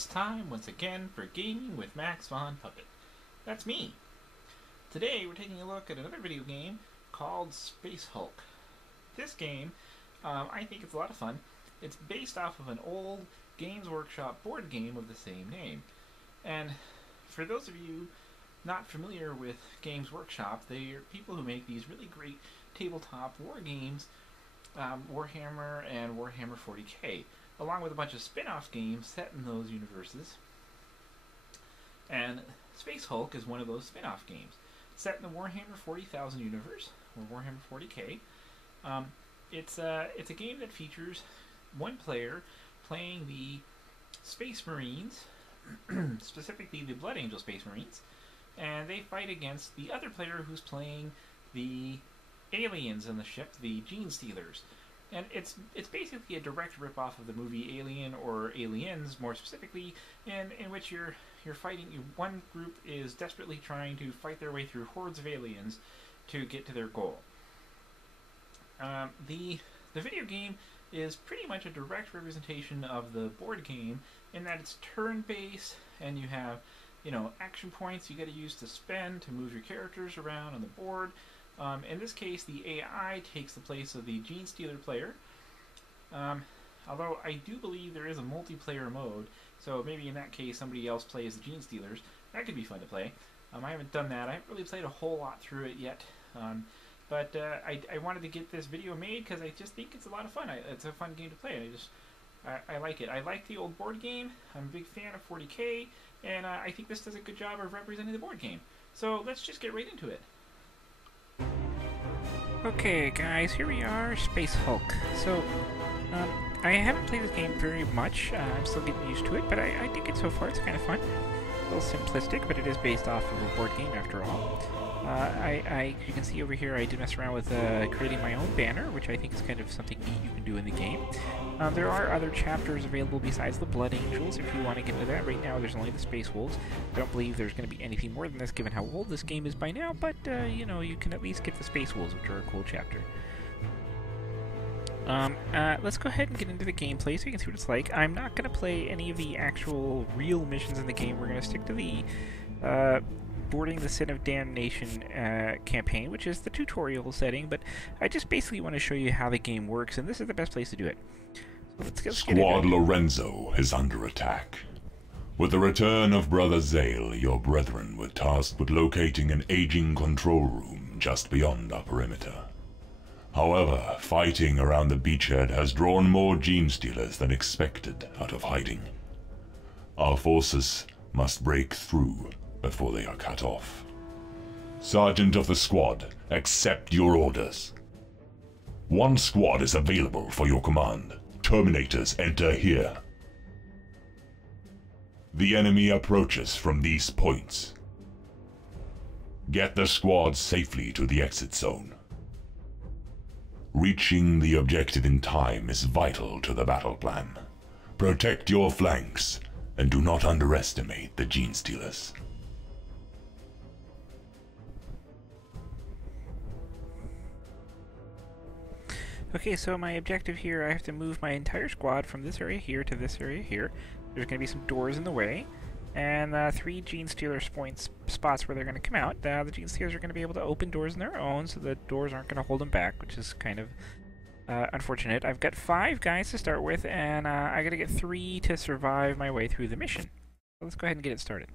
It's time once again for Gaming with Max Von Puppet. That's me. Today we're taking a look at another video game called Space Hulk. This game, I think it's a lot of fun. It's based off of an old Games Workshop board game of the same name. And for those of you not familiar with Games Workshop, they are people who make these really great tabletop war games, Warhammer and Warhammer 40k, along with a bunch of spin-off games set in those universes. And Space Hulk is one of those spin-off games, set in the Warhammer 40,000 universe, or Warhammer 40k. It's a game that features one player playing the Space Marines, specifically the Blood Angel Space Marines, and they fight against the other player who's playing the aliens in the ship, the Gene Stealers. And it's basically a direct rip-off of the movie Alien, or Aliens more specifically, in which you're fighting. One group is desperately trying to fight their way through hordes of aliens to get to their goal. The video game is pretty much a direct representation of the board game in that it's turn-based, and you have, action points you got to use to spend to move your characters around on the board. In this case, the AI takes the place of the Gene Stealer player, although I do believe there is a multiplayer mode, so maybe in that case somebody else plays the Gene Stealers. That could be fun to play. I haven't done that. I haven't really played a whole lot through it yet, but I wanted to get this video made because I just think it's a lot of fun. It's a fun game to play, and I like it. I like the old board game. I'm a big fan of 40k, and I think this does a good job of representing the board game. So let's just get right into it. Okay guys, here we are, Space Hulk. So, I haven't played this game very much, I'm still getting used to it, but I dig it so far, it's kind of fun. A little simplistic, but it is based off of a board game after all. You can see over here I did mess around with creating my own banner, which I think is kind of something neat you can do in the game. There are other chapters available besides the Blood Angels if you want to get into that. Right now there's only the Space Wolves. I don't believe there's going to be anything more than this given how old this game is by now, but you can at least get the Space Wolves, which are a cool chapter. Let's go ahead and get into the gameplay so you can see what it's like. I'm not going to play any of the actual real missions in the game. We're going to stick to the Boarding the Sin of Damnation campaign, which is the tutorial setting, but I just basically want to show you how the game works, and this is the best place to do it. So let's get Squad Lorenzo is under attack. With the return of Brother Zale, your brethren were tasked with locating an aging control room just beyond our perimeter. However, fighting around the beachhead has drawn more Gene Stealers than expected out of hiding. Our forces must break through before they are cut off. Sergeant of the squad, accept your orders. One squad is available for your command. Terminators enter here. The enemy approaches from these points. Get the squad safely to the exit zone. Reaching the objective in time is vital to the battle plan. Protect your flanks, and do not underestimate the Gene Stealers. Okay, so my objective here, I have to move my entire squad from this area here to this area here. There's going to be some doors in the way, and 3 Gene Stealer spots where they're going to come out. The Gene Stealers are going to be able to open doors on their own, so the doors aren't going to hold them back, which is kind of unfortunate. I've got 5 guys to start with, and I got to get 3 to survive my way through the mission. So let's go ahead and get it started.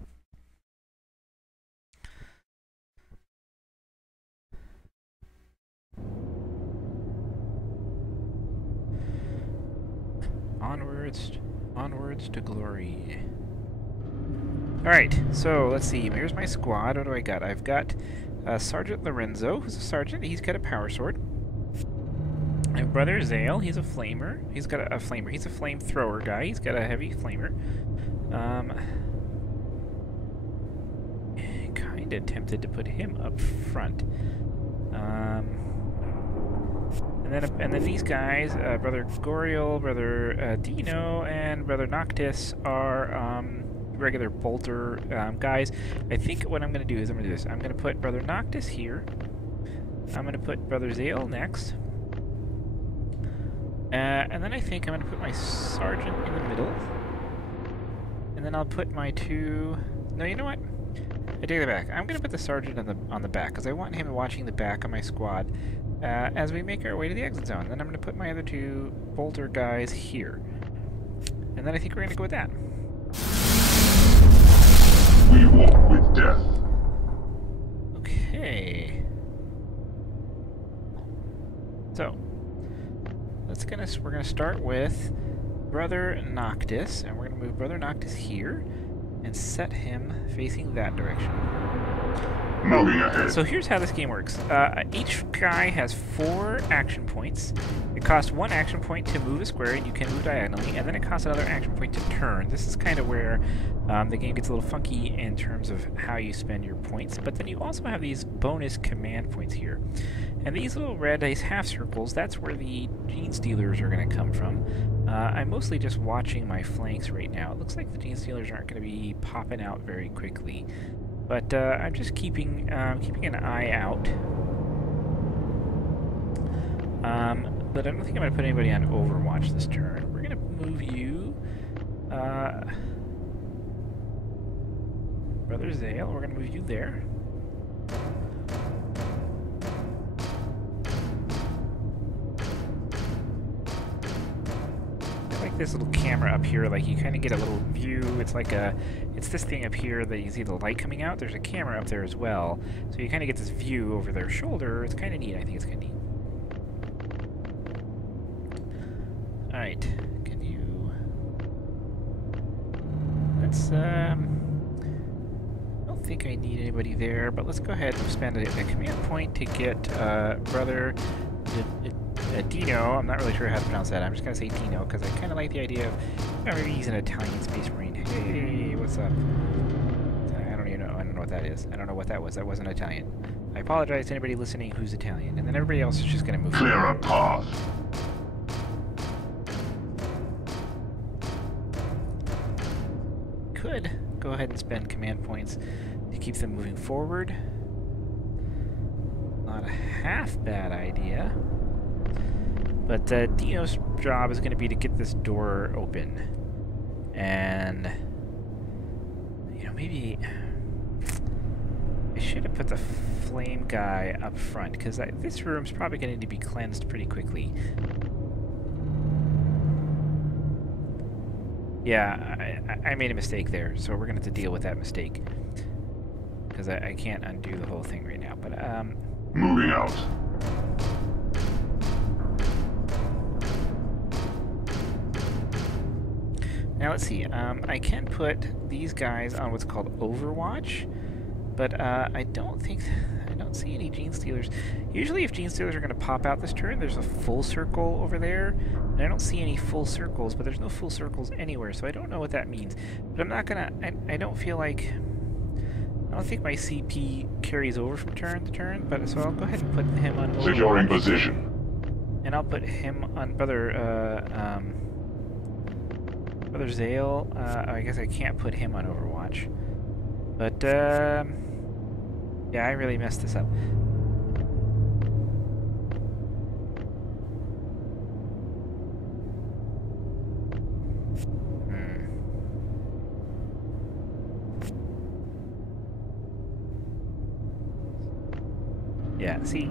Onwards to glory. Alright, so let's see. Here's my squad. What do I got? I've got Sergeant Lorenzo, who's a sergeant. He's got a power sword. I have Brother Zale. He's a flamer. He's got a flamer. He's a flamethrower guy. He's got a heavy flamer. Kinda tempted to put him up front. And then these guys, Brother Goriel, Brother Dino, and Brother Noctis are regular bolter guys. I think what I'm going to do is I'm going to do this. I'm going to put Brother Noctis here. I'm going to put Brother Zale next. And then I think I'm going to put my sergeant in the middle. And then I'll put my two... No, you know what? I take that back. I'm going to put the sergeant on the back, because I want him watching the back of my squad as we make our way to the exit zone. Then I'm going to put my other two bolter guys here. And then I think we're going to go with that. We walk with death. Okay. So, we're gonna start with Brother Noctis, and we're gonna move Brother Noctis here and set him facing that direction. Moving ahead. So here's how this game works. Each guy has 4 action points. It costs 1 action point to move a square, and you can move diagonally, and then it costs another action point to turn. This is kind of where the game gets a little funky in terms of how you spend your points, but then you also have these bonus command points here. And these little red half circles, that's where the Gene Stealers are going to come from. I'm mostly just watching my flanks right now. It looks like the Gene Stealers aren't going to be popping out very quickly. But I'm just keeping an eye out. But I don't think I'm going to put anybody on Overwatch this turn. We're going to move you, Brother Zale. We're going to move you there. This little camera up here, like you kind of get a little view. It's this thing up here that you see the light coming out. There's a camera up there as well, so you kind of get this view over their shoulder. It's kind of neat. I think it's kind of neat. All right, can you? Let's. I don't think I need anybody there, but let's go ahead and spend a command point to get Brother Dino. I'm not really sure how to pronounce that. I'm just going to say Dino because I kind of like the idea of maybe he's an Italian space marine. Hey, what's up? I don't even know. I don't know what that is. I don't know what that was. That wasn't Italian. I apologize to anybody listening who's Italian. And then everybody else is just going to move Clear a path. Could go ahead and spend command points to keep them moving forward. Not a half bad idea. But Dino's job is going to be to get this door open. And, you know, maybe I should have put the flame guy up front, because this room's probably going to need to be cleansed pretty quickly. Yeah, I made a mistake there, so we're going to have to deal with that mistake. Because I can't undo the whole thing right now, but, Moving out. Now let's see, I can put these guys on what's called Overwatch, but I don't see any Gene Stealers. Usually if Gene Stealers are going to pop out this turn, there's a full circle over there, and I don't see any full circles, but there's no full circles anywhere, so I don't know what that means. But I'm not gonna, I don't feel like, I don't think my CP carries over from turn to turn, but so I'll go ahead and put him on Overwatch. Securing position. And I'll put him on Brother Zale. I guess I can't put him on Overwatch. But, yeah, I really messed this up. Yeah, see,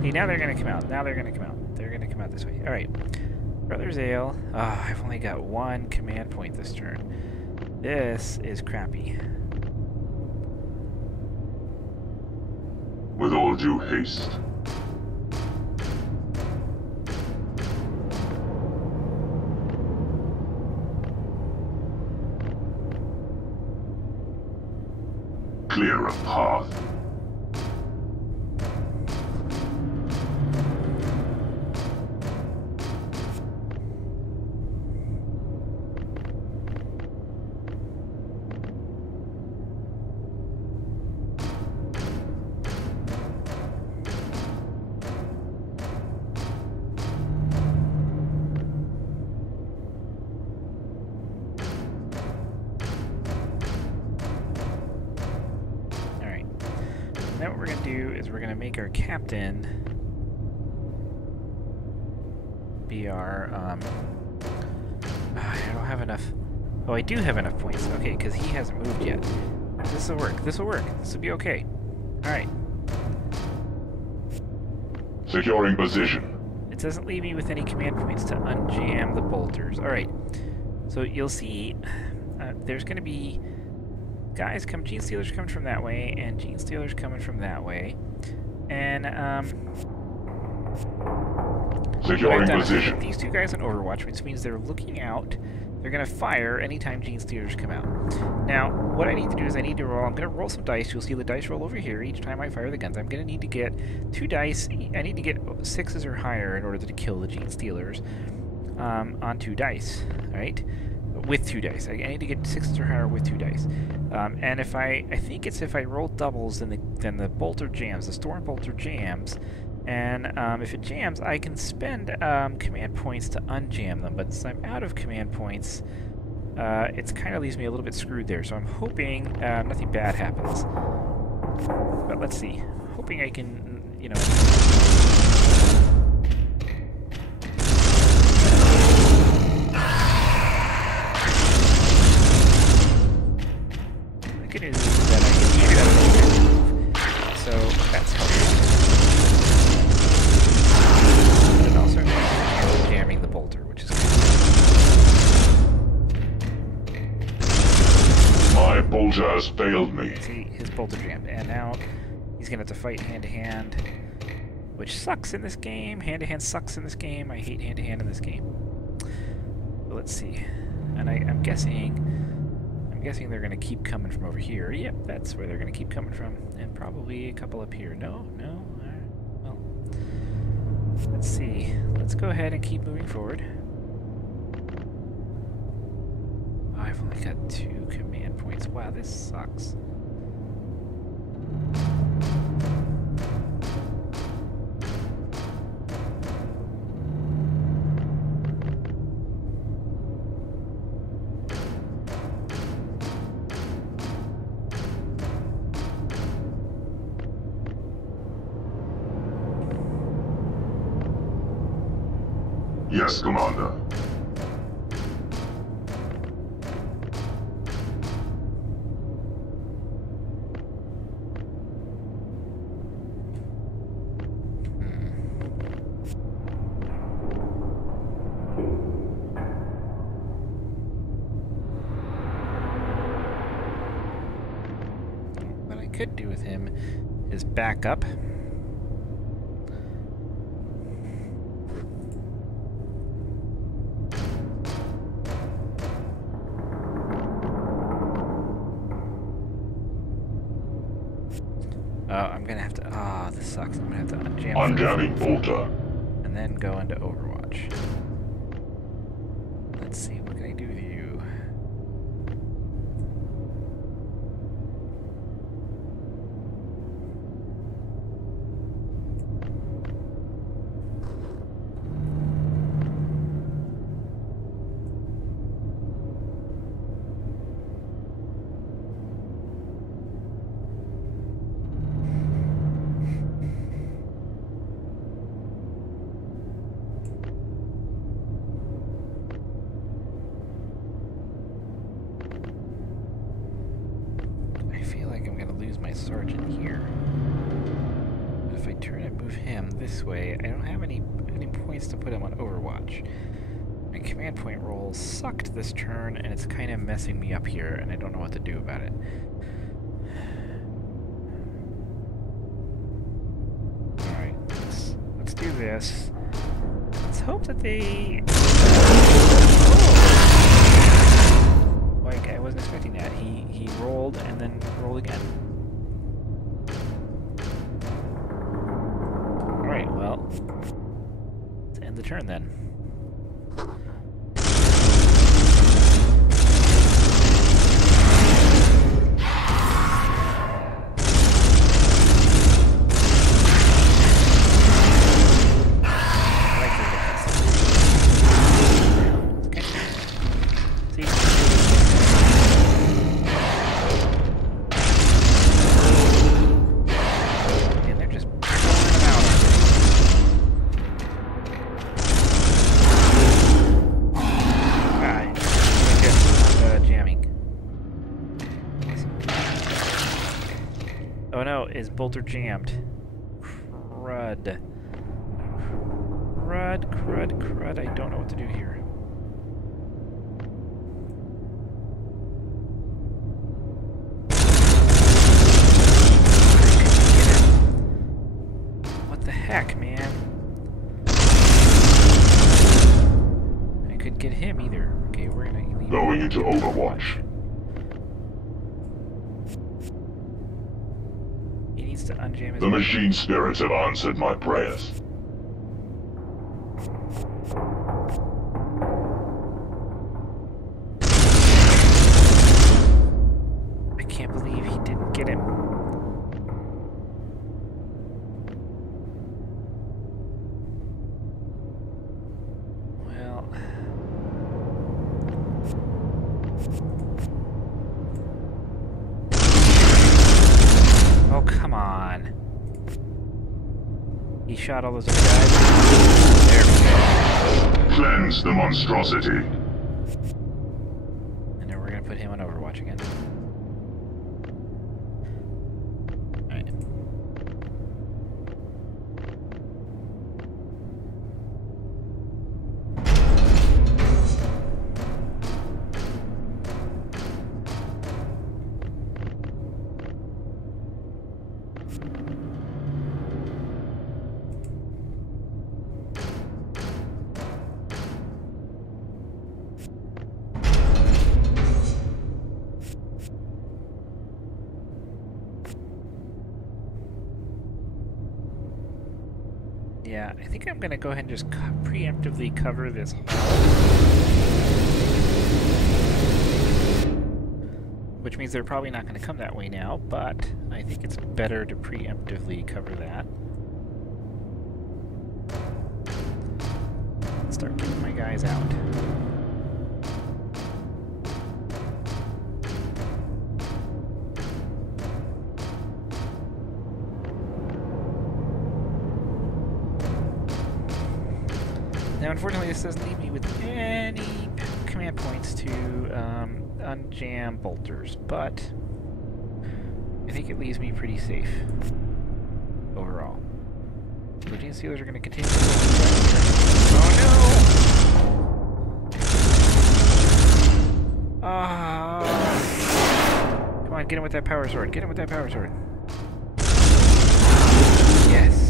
now they're gonna come out. Now they're gonna come out. They're gonna come out this way. All right. Brother Zale. Ah, I've only got 1 command point this turn. This is crappy. With all due haste. Clear a path. Now what we're going to do is we're going to make our captain be our, I don't have enough Oh, I do have enough points. Okay, because he hasn't moved yet. This will work. This will work. This will be okay. Alright. Securing position. It doesn't leave me with any command points to unjam the bolters. Alright. So you'll see there's going to be guys come, Gene Stealers coming from that way, and Gene Stealers coming from that way. And, Securing position. These two guys on Overwatch, which means they're looking out. They're going to fire anytime Gene Stealers come out. Now, what I need to do is I need to roll, I'm going to roll some dice. You'll see the dice roll over here each time I fire the guns. I'm going to need to get 2 dice. I need to get 6s or higher in order to kill the Gene Stealers on 2 dice, right? With 2 dice. I need to get 6s or higher with 2 dice. And if I think it's if I roll doubles, then the bolter jams, the Storm bolter jams. And if it jams, I can spend command points to unjam them. But since I'm out of command points, it kind of leaves me a little bit screwed there. So I'm hoping nothing bad happens. But let's see. Hoping I can, you know... The good news is that I can shoot out of the move. So that's helpful. Jamming the bolter, which is good. My bolter has failed me. See, his bolter jammed, and now he's gonna have to fight hand-to-hand, which sucks in this game. Hand-to-hand sucks in this game. I hate hand-to-hand in this game. But let's see. And I'm guessing they're gonna keep coming from over here. Yep, that's where they're gonna keep coming from, and probably a couple up here. No. Well, let's see. Let's go ahead and keep moving forward. Oh, I've only got 2 command points. Wow, this sucks. Yes, Commander. What I could do with him is back up. I'm gonna have to. Ah, this sucks. I'm gonna have to unjam. Unjamming bolter. And then go into Overwatch. Let's see, what can I do with you? My sergeant here. But if I turn and move him this way, I don't have any points to put him on Overwatch. My command point roll sucked this turn, and it's kind of messing me up here, and I don't know what to do about it. Alright, let's do this. Let's hope that they... Oh! Like, I wasn't expecting that. He rolled and then rolled again. Alright, well, let's end the turn then. Oh no, is bolter jammed? Crud. Crud, crud, crud. I don't know what to do here. What the heck, man? I couldn't get him either. Okay, we're gonna leave. Going into Overwatch. He needs to unjam his... The machine spirits have answered my prayers. I can't believe he didn't get him. Well... Oh, come on. He shot all those other guys. There we go. Cleanse the monstrosity. And then we're gonna put him on Overwatch again. Alright. Yeah, I think I'm gonna go ahead and just preemptively cover this hall. Which means they're probably not gonna come that way now, but I think it's better to preemptively cover that. Start getting my guys out. Now, unfortunately, this doesn't leave me with any command points to unjam bolters, but I think it leaves me pretty safe overall. Legion Sealers are going to continue. Oh no! Ah! Come on, get him with that power sword. Get him with that power sword. Yes!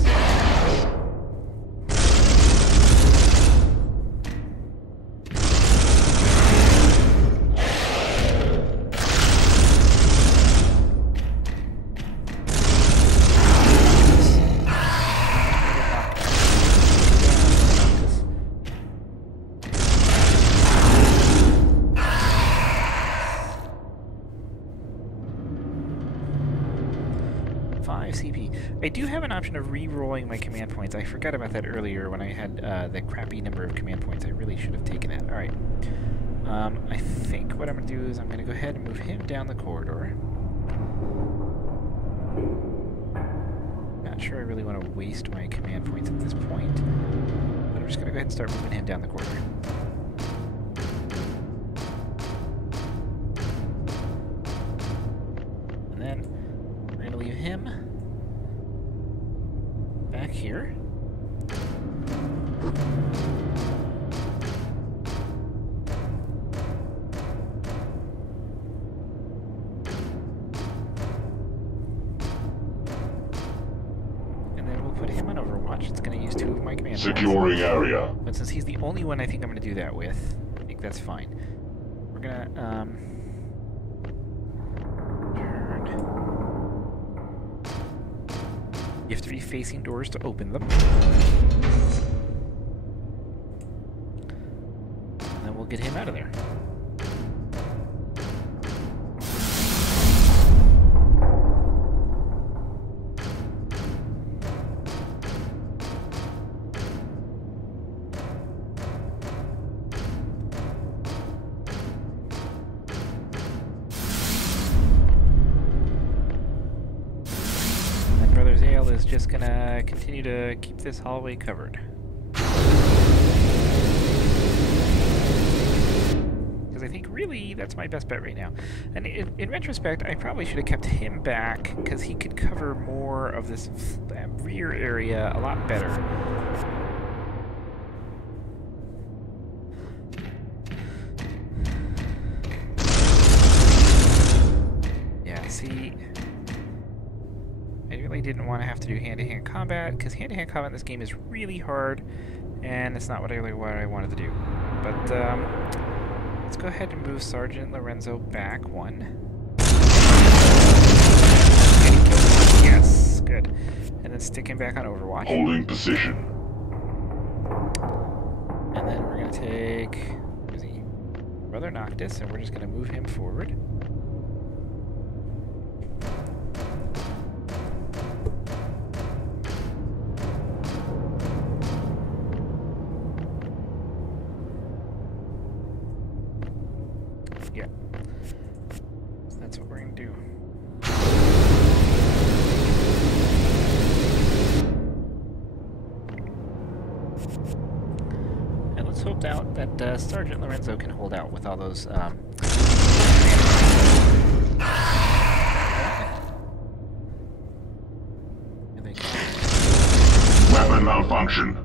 I do have an option of re-rolling my command points. I forgot about that earlier when I had the crappy number of command points. I really should have taken that. Alright. I think what I'm going to do is I'm going to go ahead and move him down the corridor. Not sure I really want to waste my command points at this point. But I'm just going to go ahead and start moving him down the corridor. And then we're going to leave him back here. And then we'll put him on Overwatch. It's going to use 2 of my command points. Securing area. But since he's the only one I think I'm going to do that with, I think that's fine. We're going to turn. You have to be facing doors to open them. And then we'll get him out of there. Is just gonna continue to keep this hallway covered. Because I think really that's my best bet right now. And in retrospect, I probably should have kept him back because he could cover more of this rear area a lot better. Yeah, see, I really didn't want to have to do hand-to-hand combat because hand-to-hand combat in this game is really hard, and it's not what I wanted to do. But let's go ahead and move Sergeant Lorenzo back one. Yes, good. And then stick him back on Overwatch. Holding position. And then we're gonna take, where's he? Brother Noctis, and we're just gonna move him forward. Yeah. So that's what we're gonna do. And let's hope out that Sergeant Lorenzo can hold out with all those. Weapon malfunction.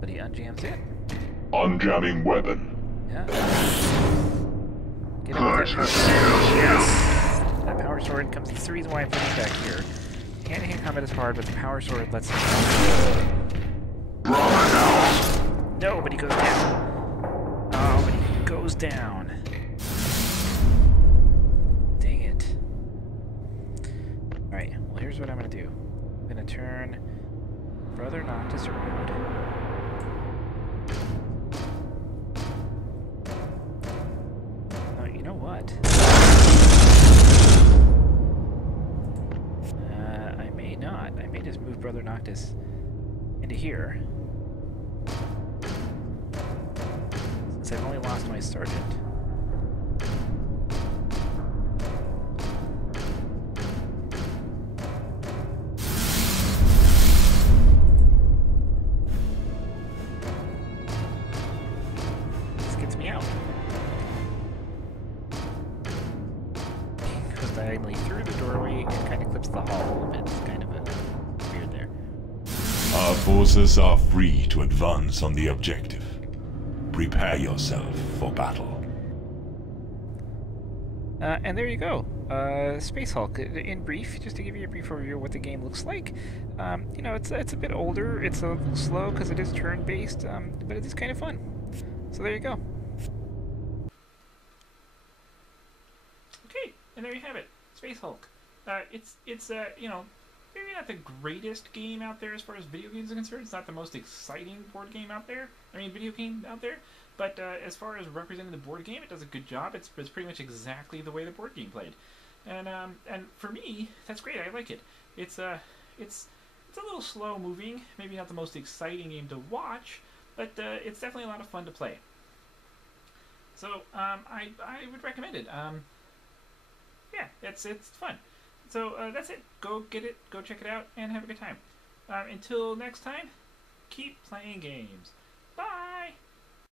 But he unjams it. Unjamming weapon. Yeah. Get him with that power sword. Yes! That power sword comes. That's the reason why I'm putting it back here. Hand-to-hand combat is hard, but the power sword lets him. No, but he goes down. Oh, but he goes down. Dang it. Alright, well here's what I'm gonna do. I'm gonna turn Brother Noctis around. Oh, you know what? I may not. I may just move Brother Noctis into here. Since I've only lost my sergeant. This gets me out. Goes diagonally through the doorway and kind of clips the hall a little bit. It's kind of weird there. Our forces are free to advance on the objective. Prepare yourself for battle. And there you go. Space Hulk. In brief, just to give you a brief overview of what the game looks like. You know, it's a bit older. It's a little slow because it is turn-based, but it is kind of fun. So there you go. Okay, and there you have it. Space Hulk. It's you know, maybe not the greatest game out there as far as video games are concerned. It's not the most exciting board game out there. I mean, video game out there. But as far as representing the board game, it does a good job. It's pretty much exactly the way the board game played. And for me, that's great. I like it. It's a little slow moving. Maybe not the most exciting game to watch, but it's definitely a lot of fun to play. So I would recommend it. Yeah, it's fun. So that's it. Go get it. Go check it out and have a good time. Until next time, keep playing games.